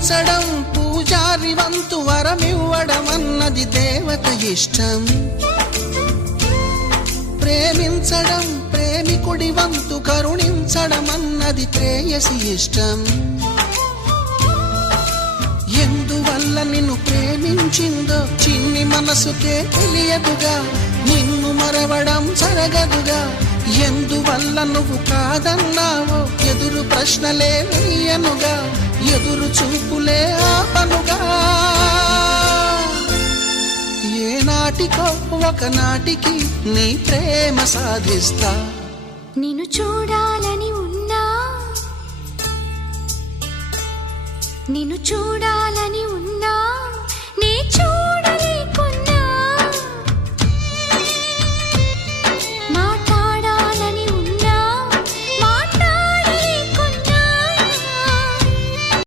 పూజించడం పూజారి వంతు వరమివ్వడం అన్నది దేవత ఇష్టం. ప్రేమించడం ప్రేమికుడి వంతు కరుణించడం అన్నది ప్రేయసి ఇష్టం. ఎందువల్ల నిన్ను ప్రేమించిందో చిన్ని మనసుకే తెలియదుగా, నిన్ను మరవడం జరగదుగా. ఎందువల్ల నువ్వు కాదన్నావో ఎదురు ప్రశ్నలే వేయనుగా, ఎదురు చూపులే ఆపనుగా. ఏనాటికో ఒకనాటికి నీ ప్రేమ సాధిస్తా. నిన్ను చూడాలని ఉన్నా, నిన్ను చూడాలని